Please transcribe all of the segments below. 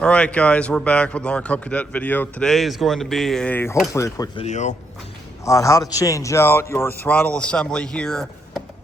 All right, guys, we're back with another Cub Cadet video. Today is going to be hopefully a quick video on how to change out your throttle assembly here.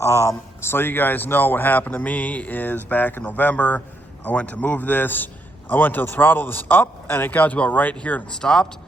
So you guys know what happened to me is back in November, I went to move this. I went to throttle this up and it got to about right here and it stopped.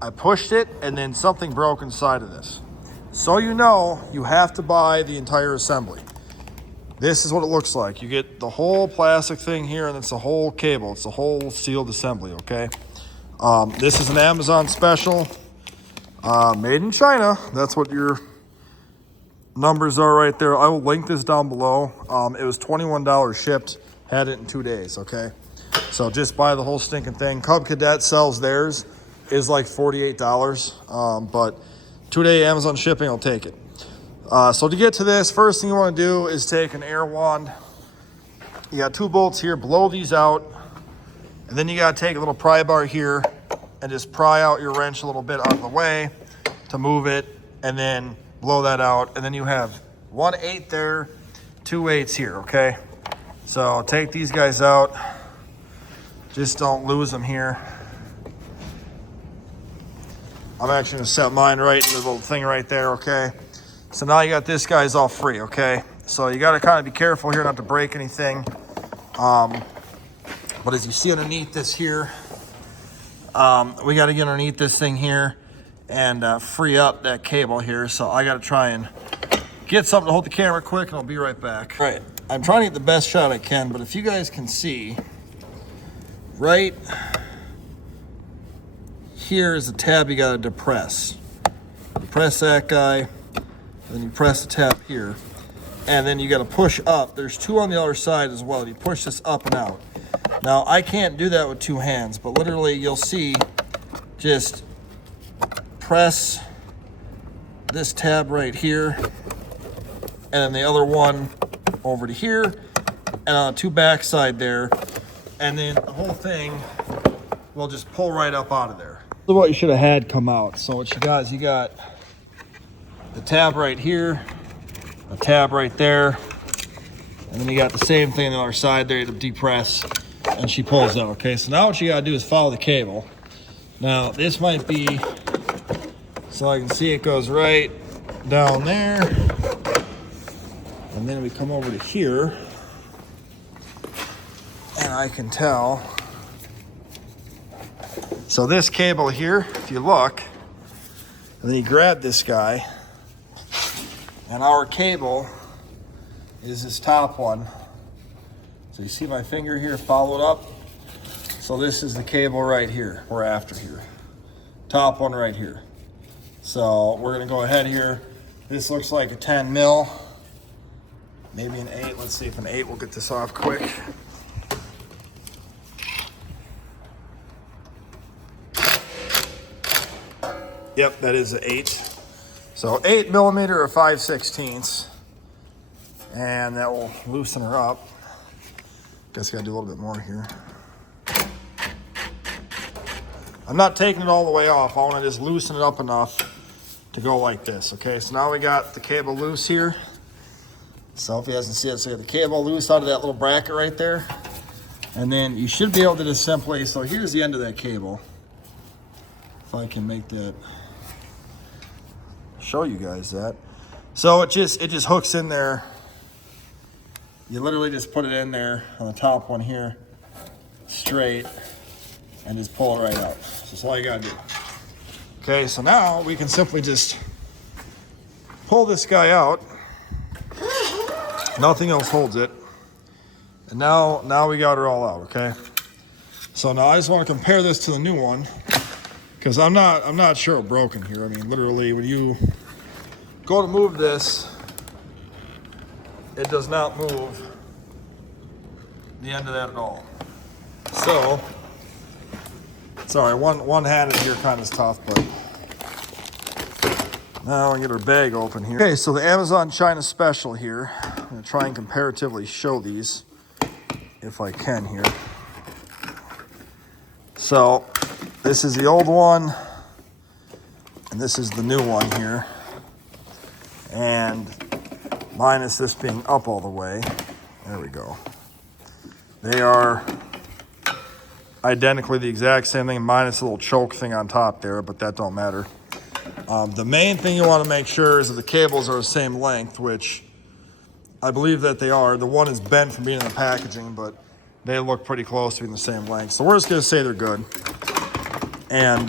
I pushed it and then something broke inside of this. So you know, you have to buy the entire assembly. This is what it looks like. You get the whole plastic thing here and it's a whole cable. It's a whole sealed assembly, okay? This is an Amazon special, made in China. That's what your numbers are right there. I will link this down below. It was $21 shipped, had it in 2 days, okay? So just buy the whole stinking thing. Cub Cadet sells theirs, is like $48, but 2-day Amazon shipping, I'll take it. So to get to this, first thing you want to do is take an air wand. You got 2 bolts here, blow these out. And then you got to take a little pry bar here and just pry out your wrench a little bit out of the way to move it and then blow that out. And then you have 1/8 there, 2/8 here, okay? So take these guys out. Just don't lose them here. I'm actually gonna set mine right in the little thing right there, okay? So now you got this guy's all free, okay? So you gotta kind of be careful here not to break anything. But as you see underneath this here, we gotta get underneath this thing here and free up that cable here. So I gotta try and get something to hold the camera quick and I'll be right back. All right, I'm trying to get the best shot I can, but if you guys can see, right here is the tab you gotta depress. Depress that guy. Then you press the tab here, and then you got to push up. There's 2 on the other side as well. You push this up and out. Now, I can't do that with 2 hands, but literally you'll see, just press this tab right here, and then the other one over to here, and on the 2 backside there, and then the whole thing will just pull right up out of there. This is what you should have had come out. So what you got is you got the tab right here, a tab right there, and then you got the same thing on the other side there to depress, and she pulls out, okay? So now what you gotta do is follow the cable. Now, this might be, so I can see it goes right down there, and then we come over to here, and I can tell. So this cable here, if you look, and then you grab this guy, and our cable is this top one. So you see my finger here, follow it up. So this is the cable right here, we're after here. Top one right here. So we're gonna go ahead here. This looks like a 10 mil, maybe an 8. Let's see if an 8 will get this off quick. Yep, that is an 8. So 8 millimeter or 5/16, and that will loosen her up. Guess I gotta do a little bit more here. I'm not taking it all the way off. I wanna just loosen it up enough to go like this, okay? So now we got the cable loose here. So if you guys can see it, so you got the cable loose out of that little bracket right there. And then you should be able to just simply, so here's the end of that cable. If I can make that, show you guys that. So it just hooks in there. You literally just put it in there on the top one here, straight, and just pull it right out. So that's all you gotta do. Okay, so now we can simply just pull this guy out. Nothing else holds it. And now we got her all out, okay? So now I just want to compare this to the new one, because I'm not sure it broken here. I mean, literally, when you go to move this, it does not move the end of that at all. So, sorry, one-handed here kind of tough, but now I'll get her bag open here. Okay, so the Amazon China special here. I'm gonna try and comparatively show these if I can here. So, this is the old one, and this is the new one here. And minus this being up all the way. There we go. They are identically the exact same thing, minus a little choke thing on top there, but that don't matter. The main thing you want to make sure is that the cables are the same length, which I believe that they are. The one is bent from being in the packaging, but they look pretty close to being the same length. So we're just going to say they're good. And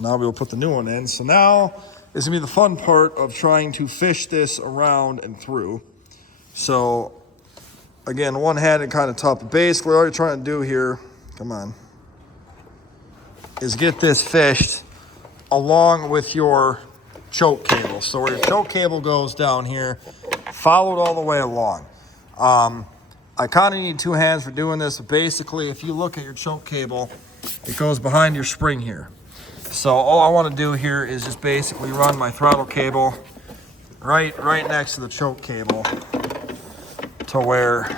now we'll put the new one in. So now is going to be the fun part of trying to fish this around and through. So again, one-handed kind of tough. But basically all you're trying to do here, come on, is get this fished along with your choke cable. So where your choke cable goes down here, follow it all the way along. I kind of need two hands for doing this. But basically, if you look at your choke cable, it goes behind your spring here. So all I want to do here is just basically run my throttle cable right next to the choke cable to where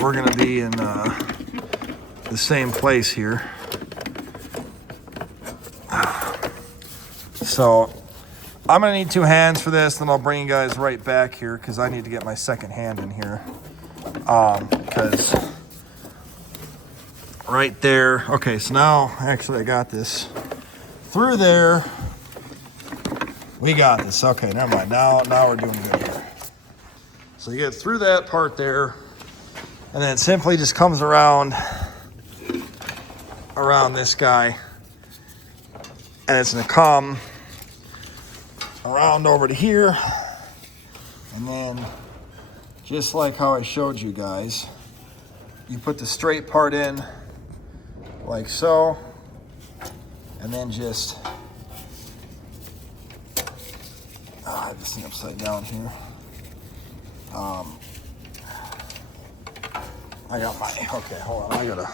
we're going to be in the same place here. So I'm going to need two hands for this, then I'll bring you guys right back here because I need to get my second hand in here. Because right there, okay, so now actually I got this through there. We got this. Okay, never mind. Now we're doing good here. So you get through that part there, and then it simply just comes around this guy, and it's going to come around over to here, and then just like how I showed you guys, you put the straight part in like so, and then just I have this thing upside down here. I got my, okay, hold on, I gotta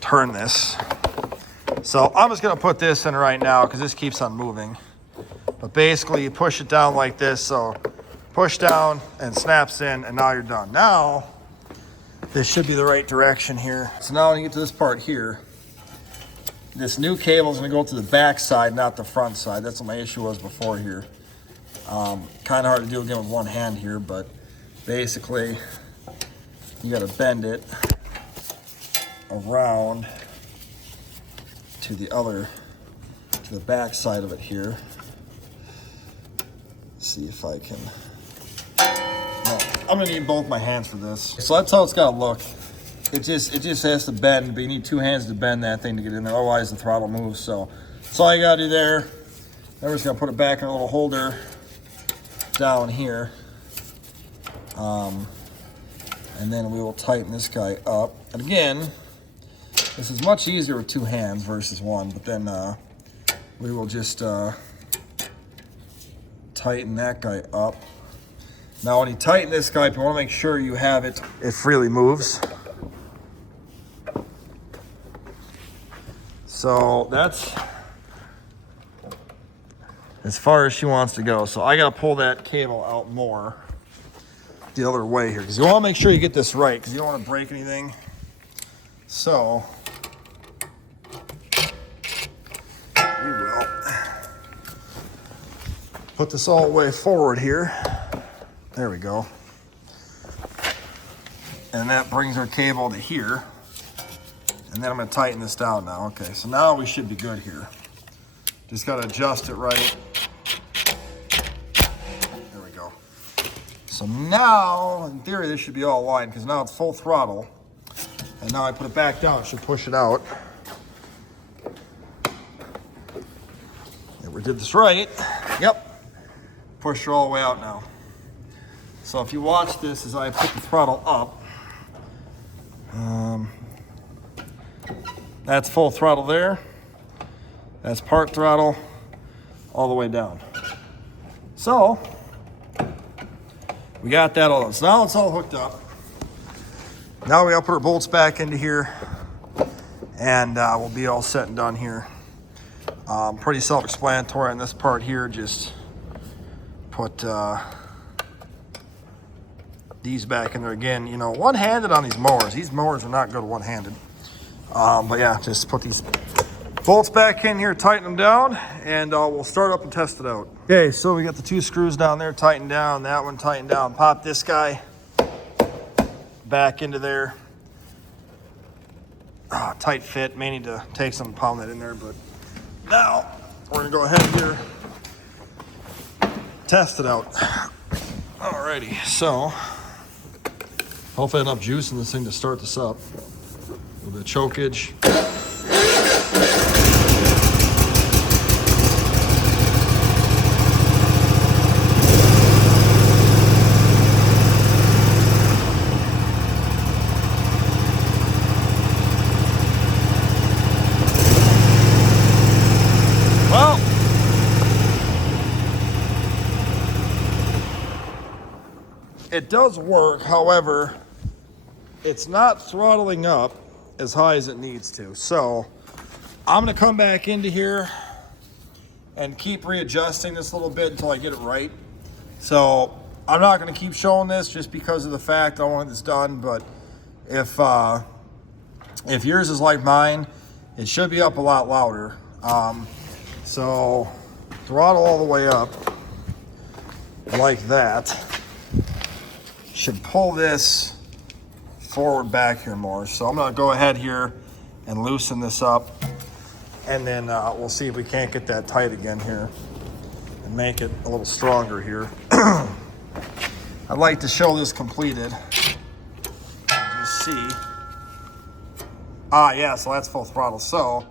turn this. So I'm just gonna put this in right now because this keeps on moving. But basically you push it down like this, so push down and snaps in, and now you're done. Now, this should be the right direction here. So now when you get to this part here, this new cable is gonna go to the back side, not the front side. That's what my issue was before here. Kind of hard to do again with one hand here, but basically you gotta bend it around to the back side of it here. See if I can, no, I'm gonna need both my hands for this. So that's how it's gotta look. It just has to bend, but you need two hands to bend that thing to get in there, otherwise the throttle moves. So that's all you gotta do there. Then we're just gonna put it back in a little holder down here. And then we will tighten this guy up. And again, this is much easier with two hands versus one, but then we will just tighten that guy up. Now when you tighten this guy up, you want to make sure you have it freely moves. So that's as far as she wants to go. So I got to pull that cable out more the other way here because you want to make sure you get this right because you don't want to break anything. So we will put this all the way forward here. There we go. And that brings our cable to here. And then I'm going to tighten this down now. Okay, so now we should be good here. Just got to adjust it right. There we go. So now, in theory, this should be all aligned because now it's full throttle. And now I put it back down, it should push it out. And we did this right. Yep. Push her all the way out now. So if you watch this as I put the throttle up, that's full throttle there. That's part throttle all the way down. So we got that all done. So now it's all hooked up. Now we gotta put our bolts back into here and we'll be all set and done here. Pretty self-explanatory on this part here. Just put these back in there again. You know, one-handed on these mowers. These mowers are not good one-handed. But yeah, just put these bolts back in here, tighten them down, and we'll start up and test it out. Okay, so we got the two screws down there tightened down, that one tightened down. Pop this guy back into there. tight fit. May need to take some pound that in there, but now we're gonna go ahead here, test it out. Alrighty, so hopefully enough juice in this thing to start this up. A little bit of chokeage. Well, it does work. However, it's not throttling up as high as it needs to. So I'm gonna come back into here and keep readjusting this a little bit until I get it right. So I'm not gonna keep showing this just because of the fact I want this done, but if yours is like mine, it should be up a lot louder. So throttle all the way up like that. Should pull this forward back here more. So I'm gonna go ahead here and loosen this up, and then we'll see if we can't get that tight again here and make it a little stronger here. I'd like to show this completed. Just see. Yeah, so that's full throttle. So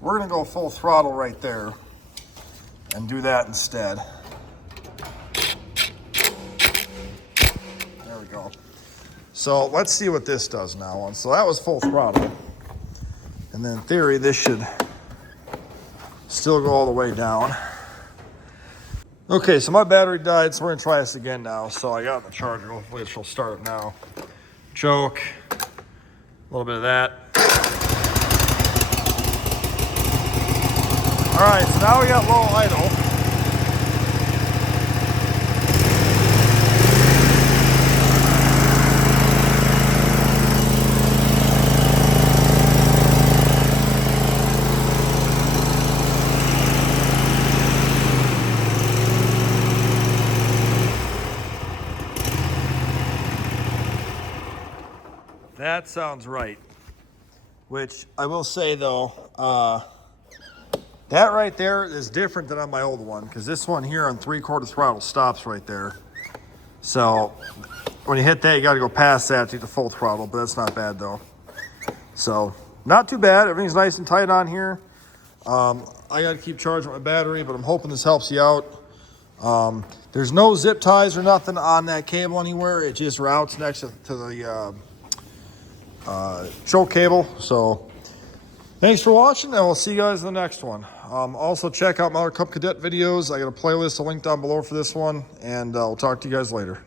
we're gonna go full throttle right there and do that instead. There we go. So let's see what this does now. So that was full throttle. And then in theory, this should still go all the way down. Okay, so my battery died, so we're gonna try this again now. So I got the charger, hopefully she'll start it now. Choke, a little bit of that. All right, so now we got low idle. That sounds right. Which I will say though, that right there is different than on my old one, because this one here on 3/4 throttle stops right there. So when you hit that, you got to go past that to get the full throttle, but that's not bad though. So not too bad. Everything's nice and tight on here. I got to keep charging my battery, but I'm hoping this helps you out. There's no zip ties or nothing on that cable anywhere. It just routes next to the choke cable. So thanks for watching, and we'll see you guys in the next one. Also check out my other Cub Cadet videos. I got a playlist, a link down below for this one, and we'll talk to you guys later.